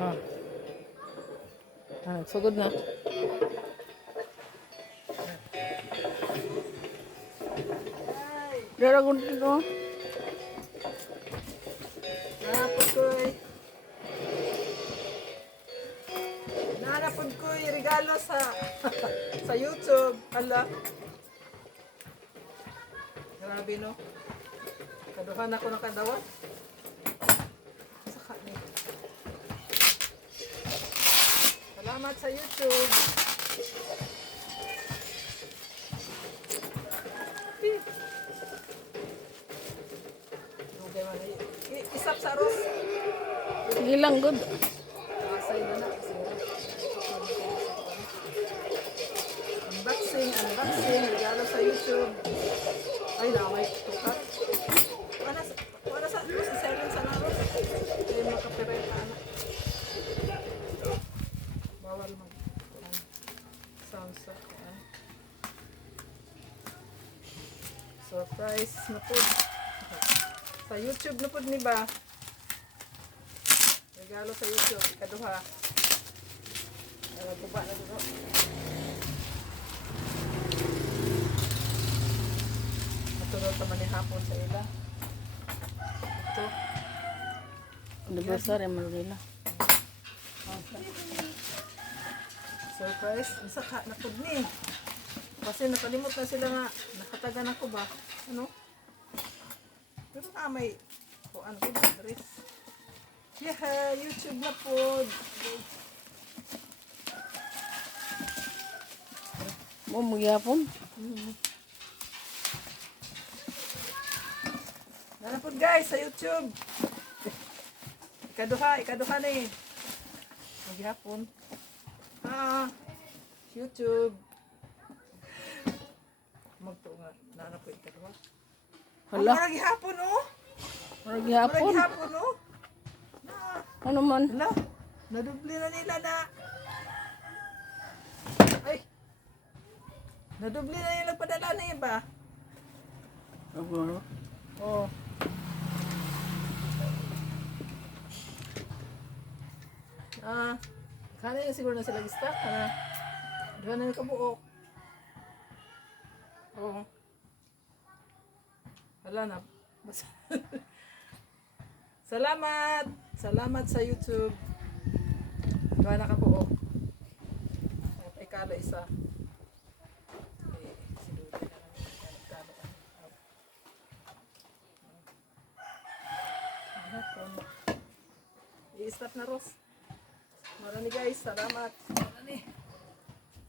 Ah. Ah, sugod na. Dara gud dito. Nanapod ko'y nanapod ko'y regalo sa sa YouTube. Ala. Grabe no. Kaduhan ako ng kadawat. Saka ni. Salamat sa YouTube. Dugay man isap sa ros. Sige lang gud. Asay na na. Unboxing, regalo sa YouTube. Ay, may tukat. Wala sa selling sa naros. Ay, makapireta na. Bawal mag sound sa surprise na po. Sa YouTube na po ni ba? Regalo sa YouTube, ikaduha. Guba na dito. Matulog naman ni hapon sa ila. Ito. Anniversary man nila. Surprise. Isa ka na po ni. Kasi nakalimot na sila nga. Nakatagan ako ba? Ano? Pero may kuan ko dress. Yeah, YouTube na po. Mo magyapon. Nanapod guys sa YouTube. Ikaduha na eh. Maghapon. YouTube. Magto nga. Nanapod ikaduha. Hala. Marag hapon oh. Marag Marag hapon. hapon oh. Ano man? Hala. Nadubli na nila na. Ay. Nadubli na nila padala na iba. Ano? Oh. Kana yung siguro na sila stock. Doon na yung kabuok. Oo. Wala na. Salamat! Salamat sa YouTube. Doon na kabuok. At ikala isa. I-stop na Ros. Marami guys, salamat.